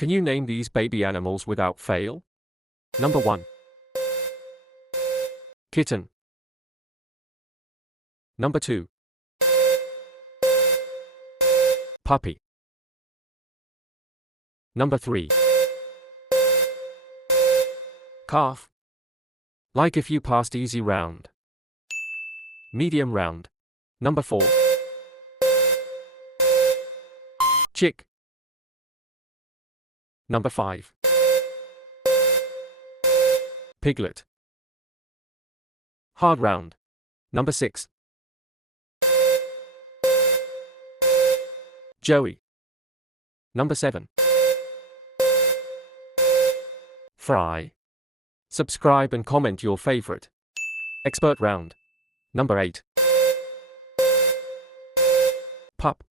Can you name these baby animals without fail? Number 1. Kitten. Number 2. Puppy. Number 3. Calf. Like if you passed easy round. Medium round. Number 4. Chick. Number 5. Piglet. Hard round. Number 6. Joey. Number 7. Fry. Subscribe and comment your favorite. Expert round. Number 8. Pup.